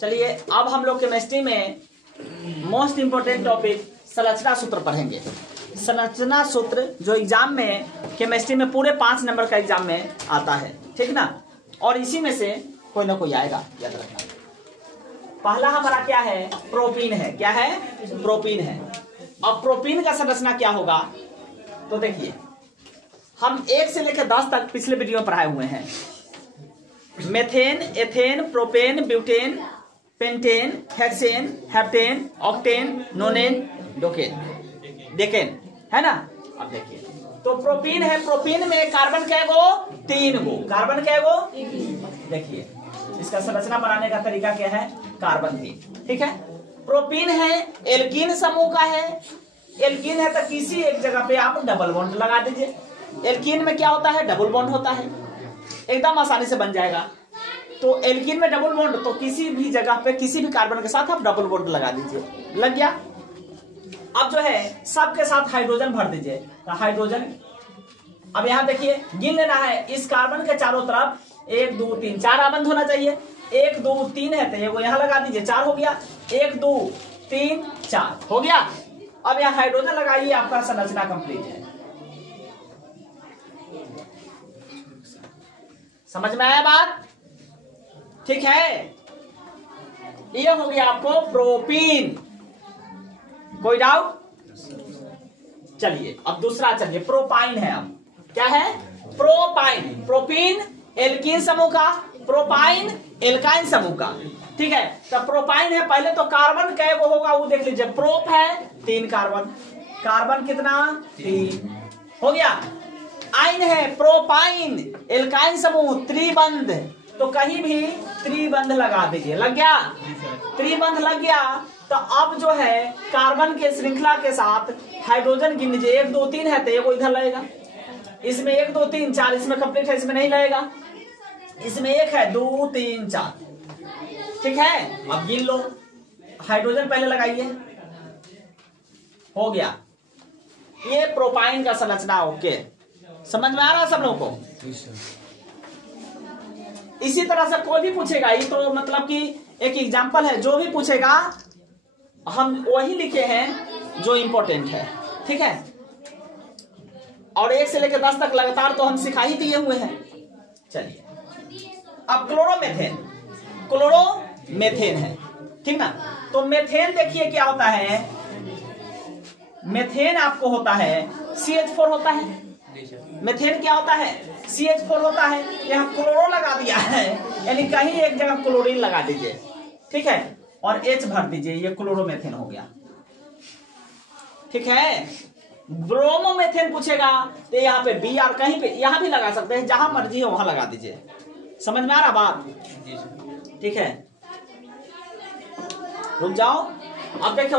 चलिए अब हम लोग केमिस्ट्री में मोस्ट इंपोर्टेंट टॉपिक संरचना सूत्र पढ़ेंगे। संरचना सूत्र जो एग्जाम में केमिस्ट्री में पूरे 5 नंबर का एग्जाम में आता है, ठीक ना। और इसी में से कोई ना कोई आएगा, याद रखना। पहला हमारा क्या है? प्रोपीन है। क्या है? प्रोपीन है। अब प्रोपीन का संरचना क्या होगा तो देखिए, हम 1 से लेकर 10 तक पिछले वीडियो में पढ़ाए हुए हैं। Methane, ethane, propane, butane, pentane, hexane, heptane, octane, नोनेन, decane, है ना। अब देखिए, तो प्रोपीन है। प्रोपीन में कार्बन कै गो? 3 गो। कार्बन कै गो? देखिए इसका संरचना बनाने का तरीका क्या है? कार्बन 3, ठीक है। प्रोपीन है, एल्कीन समूह का है। एल्कीन है तो किसी एक जगह पे आप डबल बॉन्ड लगा दीजिए। एल्कीन में क्या होता है? डबल बॉन्ड होता है, एकदम आसानी से बन जाएगा। तो एल्कीन में डबल बॉन्ड, तो किसी भी जगह पे किसी भी कार्बन के साथ आप डबल बॉन्ड लगा दीजिए, लग गया। अब जो है सबके साथ हाइड्रोजन भर दीजिए, तो हाइड्रोजन। अब यहां देखिए, गिन लेना है इस कार्बन के चारों तरफ 1 2 3 4 आबंध होना चाहिए। 1 2 3 है तो ये वो यहां लगा दीजिए, 4 हो गया। 1 2 3 4 हो गया। अब यहां हाइड्रोजन लगाइए, आपका संरचना कंप्लीट है। समझ में आया बात? ठीक है, ये हो गया आपको प्रोपीन। कोई डाउट? चलिए अब दूसरा, चलिए प्रोपाइन है। अब क्या है? प्रोपाइन। प्रोपीन एल्कीन समूह का, प्रोपाइन एल्काइन समूह का, ठीक है। तो प्रोपाइन है, पहले तो कार्बन कै गो होगा वो देख लीजिए। प्रोप है 3 कार्बन, कार्बन कितना? 3 हो गया। आइन है प्रोपाइन एल्काइन समूह, त्रिबंध, तो कहीं भी त्रिबंध लगा दीजिए, लग गया। त्रिबंध लग गया तो अब जो है कार्बन के श्रृंखला के साथ हाइड्रोजन गिन लीजिए। 1 2 3 है तो ये इधर लगेगा, इसमें 1 2 3 4 इसमें कंप्लीट है, इसमें नहीं लगेगा। इसमें 1 है 2 3 4, ठीक है। अब गिन लो, हाइड्रोजन पहले लगाइए, हो गया। ये प्रोपाइन का संरचना। ओके, समझ में आ रहा है सब लोगों को? इसी तरह से कोई भी पूछेगा, ये तो मतलब कि एक एग्जांपल है, जो भी पूछेगा हम वही लिखे हैं जो इंपॉर्टेंट है, ठीक है। और 1 से लेकर 10 तक लगातार तो हम सिखा ही दिए हुए हैं। चलिए अब क्लोरोमेथेन, क्लोरोमेथेन है, ठीक ना। तो मेथेन देखिए क्या होता है। मेथेन आपको होता है CH4 होता है। मेथेन क्या होता है? CH4 होता है। यहाँ क्लोरो लगा दिया है, यानी कहीं एक जगह क्लोरीन लगा दीजिए, ठीक है, और H भर दीजिए, ये क्लोरोमेथेन हो गया, ठीक है। ब्रोमोमेथेन पूछेगा तो यहाँ पे Br कहीं पे यहाँ भी लगा सकते हैं, जहां मर्जी हो वहां लगा दीजिए। समझ में आ रहा बात? ठीक है, रुक जाओ। अब देखो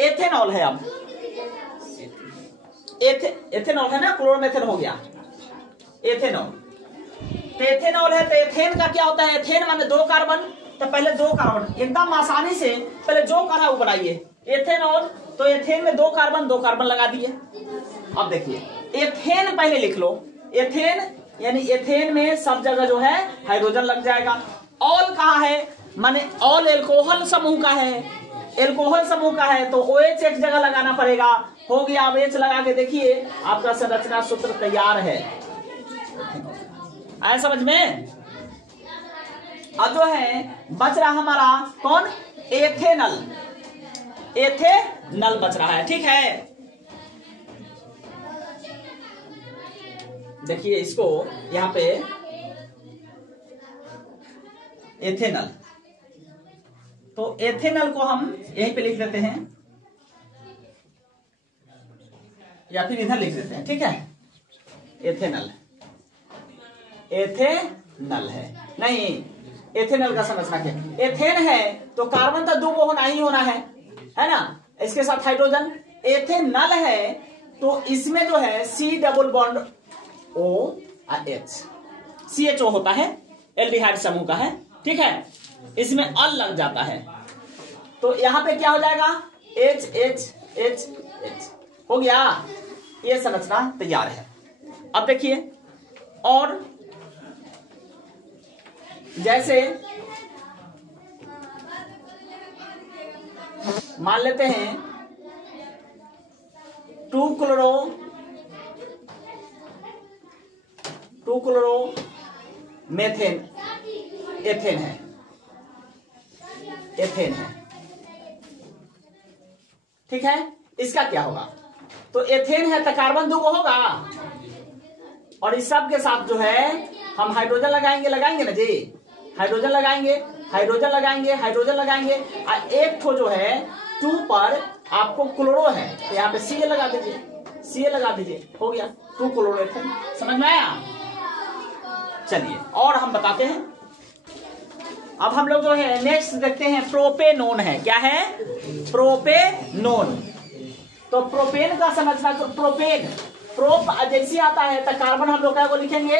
एथेनॉल है। अब एथेनॉल है ना, क्लोरोमेथेन हो गया एथेनॉल। तो एथेनॉल है तो एथेन का क्या होता है? एथेन माने 2 कार्बन, तो पहले 2 कार्बन एकदम आसानी से पहले जो करा वो बनाइए। एथेनॉल, तो एथेन में 2 कार्बन लगा दिए। अब देखिए एथेन पहले लिख लो। एथेन यानी एथेन में सब जगह जो है हाइड्रोजन लग जाएगा। ऑल कहाँ है? माने ऑल एल्कोहल समूह का है। एल्कोहल समूह का है तो OH एक जगह लगाना पड़ेगा, हो गया। अब H लगा के देखिए, आपका संरचना सूत्र तैयार है। आया समझ में? अब जो है बच रहा हमारा कौन? एथेनल। एथेनल बच रहा है, ठीक है। देखिए इसको यहां पे एथेनल, तो एथेनल को हम यहीं पे लिख देते हैं या फिर इधर लिख देते हैं, ठीक है। एथेनल, एथेनल है नहीं, एथेनल का संरचना क्या? एथेन है तो कार्बन तो 2 होना ही होना है ना, इसके साथ हाइड्रोजन। एथेनल है तो इसमें जो है C double bond OH, CHO होता है, एल्डिहाइड समूह का है, ठीक है। इसमें अल लग जाता है तो यहां पे क्या हो जाएगा? H हो गया। ये संरचना तैयार है। अब देखिए, और जैसे मान लेते हैं 2 क्लोरो मेथेन एथेन है, एथेन है, ठीक है। इसका क्या होगा? तो एथेन है तो कार्बन 2 होगा, और इस सब के साथ जो है हम हाइड्रोजन लगाएंगे ना जी, हाइड्रोजन लगाएंगे, और एक ठो जो है 2 पर आपको क्लोरो है तो यहाँ पे Ca लगा दीजिए, हो गया 2 क्लोरो एथेन। समझ में आया? चलिए और हम बताते हैं। अब हम लोग जो है नेक्स्ट देखते हैं प्रोपेनोन है। क्या है? प्रोपेनोन। तो प्रोपेन का संरचना, तो प्रोपेन प्रोप जैसे आता है तो कार्बन हम लोग क्या को लिखेंगे?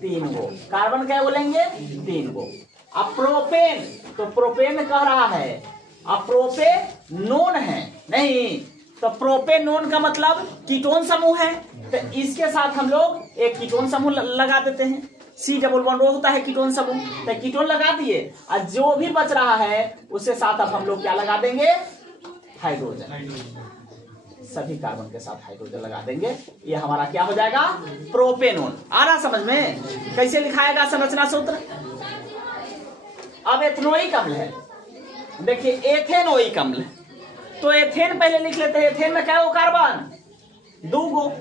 3 गो। कार्बन क्या बोलेंगे? 3 गो। अब प्रोपेन, तो प्रोपेन कह रहा है, अब प्रोपेनोन है नहीं, तो प्रोपेनोन का मतलब कीटोन समूह है, तो इसके साथ हम लोग एक कीटोन समूह लगा देते हैं। C डबल बॉन्ड होता है कीटोन समूह, तो कीटोन लगा दिए, और जो भी बच रहा है उसके साथ अब हम लोग क्या लगा देंगे? हाइड्रोजन। सभी कार्बन के साथ हाइड्रोजन लगा देंगे। ये हमारा क्या हो जाएगा? प्रोपेनोन। आ रहा समझ में? कैसे लिखाएगा संरचना सूत्र? अब एथेनोइक अम्ल है, देखिए एथेनोइक अम्ल, तो एथेन पहले लिख लेते हैं। एथेन में क्या गो कार्बन? 2 गो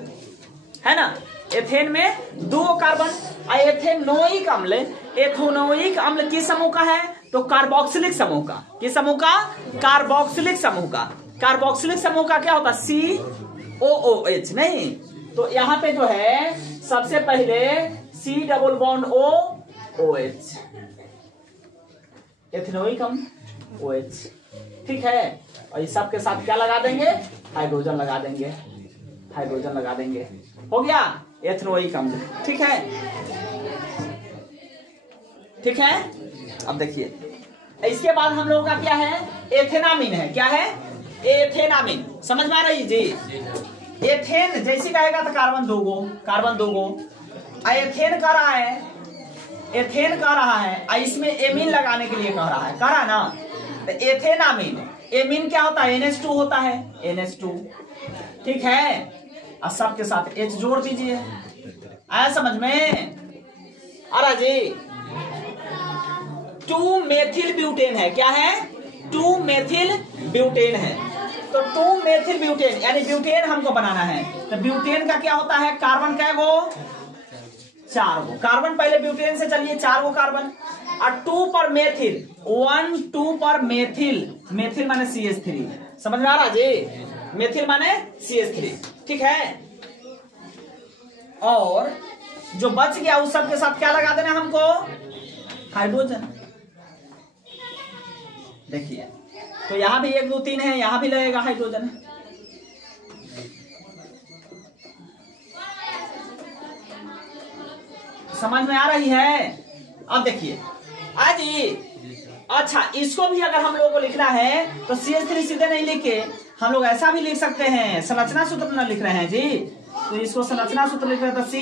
है ना, एथेन में 2 कार्बन। एथेनोइक अम्ल, एथेनोइक अम्ल किस समूह का है? तो कार्बोक्सिलिक समूह का। किस समूह का? कार्बोक्सिलिक समूह का। कार्बोक्सिलिक समूह का क्या होता? COOH नहीं, तो यहाँ पे जो है सबसे पहले C double bond OH, ethanoic अम्ल OH, ठीक है। और इस सब के साथ क्या लगा देंगे? हाइड्रोजन लगा देंगे, हो गया एथेनोइक अम्ल, ठीक है। अब देखिए इसके बाद हम लोगों का क्या है? एथेनामिन है। क्या है? एथेनामिन। समझ में आ रही जी? एथेन जैसे कहेगा तो कार्बन 2 गो, एथेन कह रहा है, इसमें एमीन लगाने के लिए कह रहा ना, तो एथेनामिन। एमीन क्या होता है? NH2 होता है, NH2, ठीक है। और सबके साथ H जोड़ दीजिए। आया समझ में? आ रहा जी? 2 मेथिल ब्यूटेन है। क्या है? 2 मेथिल ब्यूटेन है। तो 2 मेथिल ब्यूटेन यानी ब्यूटेन हमको बनाना है, तो ब्यूटेन का क्या होता है? कार्बन क्या गो? 4 गो कार्बन। पहले ब्यूटेन से चलिए, 4 गो कार्बन, और 2 पर मेथिल, 2 पर मेथिल माने CH3। समझ में आ रहा जी? मेथिल माने CH3, ठीक है। और जो बच गया उस सब के साथ क्या लगा देना हमको? हाइड्रोजन। देखिए तो यहां भी 1 2 3 है, यहां भी लगेगा हाइड्रोजन। समझ में आ रही है? अब देखिए आज अच्छा, इसको भी अगर हम लोगों को लिखना है तो CH3 सीधे नहीं लिख के हम लोग ऐसा भी लिख सकते हैं, संरचना सूत्र न लिख रहे हैं जी, तो इसको संरचना सूत्र लिख रहे हैं, तो C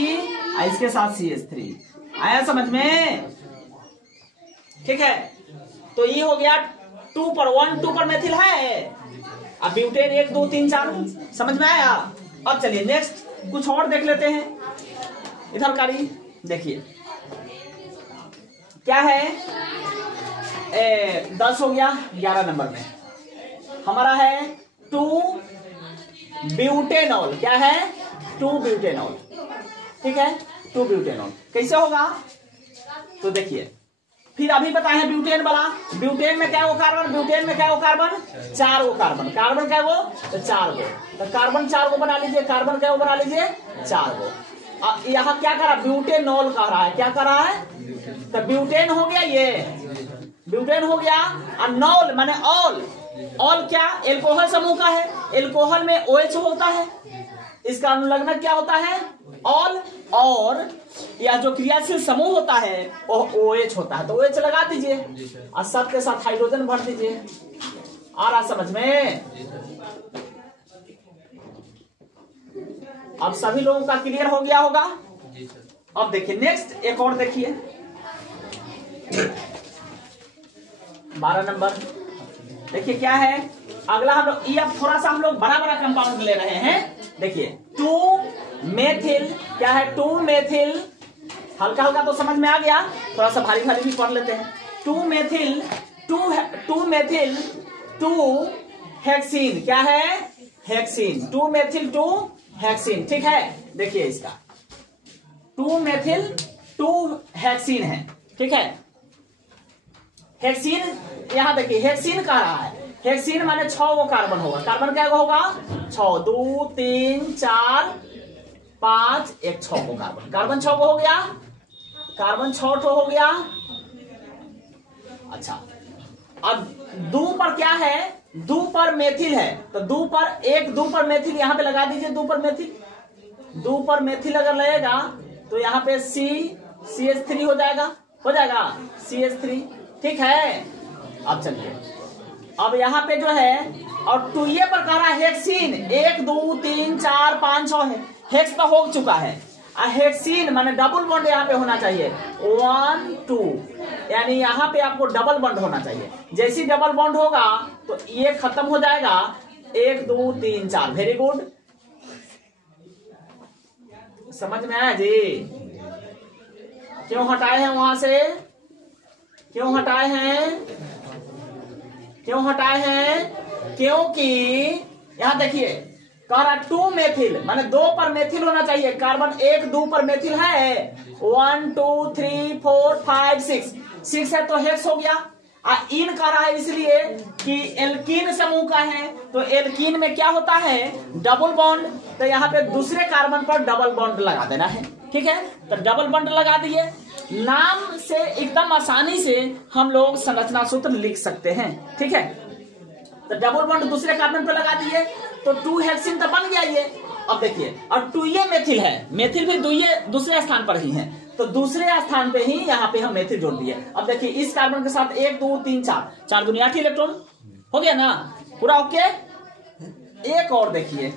इसके साथ CH3। आया समझ में? ठीक है, तो ये हो गया 2 पर मेथिल है, अब ब्यूटेन 1 2 3 4। समझ में आया? अब चलिए नेक्स्ट कुछ और देख लेते हैं। इधर कारी देखिए क्या है, 10 हो गया। 11 नंबर में हमारा है 2 ब्यूटेनॉल। क्या है? 2 ब्यूटेनॉल। ठीक है, 2 ब्यूटेनॉल कैसे होगा? तो देखिए फिर अभी बताए हैं ब्यूटेन वाला। ब्यूटेन में क्या हो कार्बन? ब्यूटेन में क्या हो कार्बन? 4 गो कार्बन। कार्बन क्या हो? तो 4 गो। तो कार्बन 4 गो बना लीजिए, कार्बन क्या हो बना लीजिए? 4 गो। यहाँ क्या कर रहा है? ब्यूटेनॉल कह रहा है। क्या कर रहा है? तो ब्यूटेन हो गया, ये ब्यूटेन हो गया। और नॉल माने ऑल। ऑल क्या? एल्कोहल समूह का है। एल्कोहल में OH होता है, इसका अनुलग्नक क्या होता है? ऑल। और या जो क्रियाशील समूह होता है वो OH होता है, तो OH लगा दीजिए और सब के साथ हाइड्रोजन भर दीजिए। आ रहा समझ में? अब सभी लोगों का क्लियर हो गया होगा। अब देखिए नेक्स्ट एक और देखिए 12 नंबर। देखिए क्या है, अगला हम लोग ये, अब थोड़ा सा हम लोग बड़ा बड़ा कंपाउंड ले रहे हैं। देखिए 2 मेथिल, क्या है 2 मेथिल, हल्का हल्का तो समझ में आ गया, थोड़ा सा भारी भारी भी पढ़ लेते हैं। 2 मेथिल 2 हेक्सीन, क्या है हेक्सीन, 2 मेथिल 2 हेक्सीन, ठीक है। देखिए इसका 2 मेथिल 2 हेक्सीन है, ठीक है। हेक्सीन, यहां देखिए हेक्सीन कह रहा है, हेक्सीन माने 6 गो कार्बन होगा। कार्बन क्या होगा 6, 2 3 4 5 1 6 गो कार्बन, कार्बन 6 गो हो गया, कार्बन 6 ठो हो गया। अच्छा, अब 2 पर क्या है, 2 पर मेथिल है, तो 2 पर मेथिल यहां पे लगा दीजिए। 2 पर मेथिल, 2 पर मेथिल अगर लगेगा तो यहां पे CH3 हो जाएगा CH3, ठीक है। अब चलिए, अब यहां पे जो है, और 2 पर कह रहा है हेक्सीन, 1 2 3 4 5 6 है, हेक्स तो हो चुका है। हेक्सीन माने डबल बॉन्ड यहाँ पे होना चाहिए, 1 2, यानी यहाँ पे आपको डबल बॉन्ड होना चाहिए। जैसी डबल बॉन्ड होगा तो ये खत्म हो जाएगा, 1 2 3 4, वेरी गुड। समझ में आया जी? क्यों हटाए हैं वहां से, क्यों हटाए हैं, क्यों हटाए हैं? क्योंकि यहां देखिए कह रहा 2 मेथिल माने 2 पर मेथिल होना चाहिए। कार्बन 1 2 पर मेथिल है, 1 2 3 4 5 6 है तो हेक्स हो गया। इन कह रहा है इसलिए कि एल्कीन समूह का है, तो एल्कीन में क्या होता है डबल बॉन्ड, तो यहाँ पे दूसरे कार्बन पर डबल बॉन्ड लगा देना है, ठीक है। तो डबल बॉन्ड लगा दिए, नाम से एकदम आसानी से हम लोग संरचना सूत्र लिख सकते हैं, ठीक है। तो डबल बॉन्ड दूसरे कार्बन पर लगा दिए तो 2 हेक्सीन तो बन गया ये। अब देखिए, और 2 मेथिल है, मेथिल भी दूसरे स्थान पर ही है, तो दूसरे स्थान पे ही यहाँ पे हम मेथिल जोड़ दिए। अब देखिए इस कार्बन के साथ 1 2 3 4 दूनी 8 इलेक्ट्रॉन हो गया ना, पूरा ओके। एक और देखिए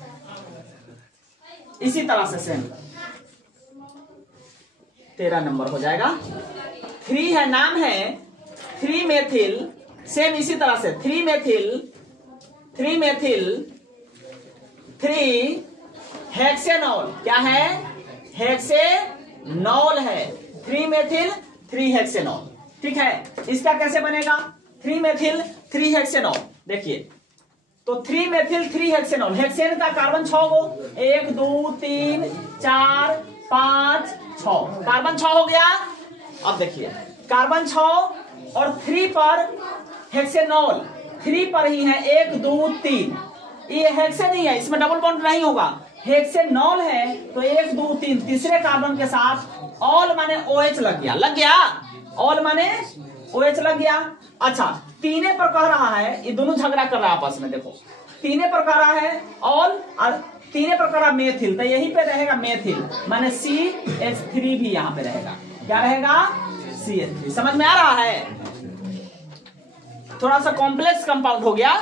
इसी तरह से सेम 13 नंबर हो जाएगा। 3 है, नाम है 3 मेथिल, सेम इसी तरह से 3 मेथिल 3 हेक्सेनॉल, क्या है हेक्सेनॉल है, 3 मेथिल 3 हेक्सेनॉल, ठीक है। इसका कैसे बनेगा 3 मेथिल 3 हेक्सेनॉल, देखिए तो 3 मेथिल 3 हेक्सेनॉल, हेक्सेन का कार्बन 6 गो, 1 2 3 4 5 6, कार्बन 6 हो गया। अब देखिए कार्बन 6 और 3 पर हेक्सेनॉल, 3 पर ही है 1 2 3, ये हेक्सेन ही है, इसमें डबल बॉन्ड नहीं होगा, हेक्सेनॉल है तो 1 2 3 तीसरे कार्बन के साथ ऑल माने OH लग गया, ऑल माने OH लग गया। अच्छा, 3 पर कह रहा है, ये दोनों झगड़ा कर रहा है आपस में, देखो 3 पर कह रहा है ऑल और 3 पर कह रहा मेथिल, तो यहीं पे रहेगा मेथिल माने CH3 भी यहां पे रहेगा, क्या रहेगा CH3। समझ में आ रहा है? थोड़ा सा कॉम्प्लेक्स कंपाउंड हो गया,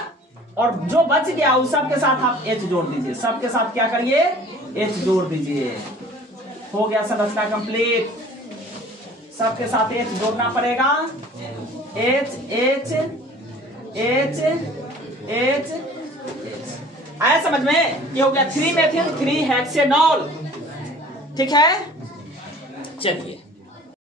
और जो बच गया उस सब के साथ आप H जोड़ दीजिए, सबके साथ क्या करिए H जोड़ दीजिए, हो गया संरचना कंप्लीट। सबके साथ H जोड़ना पड़ेगा, H H H H H, आया समझ में? ये हो गया 3 मेथिल 3 हेक्सेनॉल, ठीक है। चलिए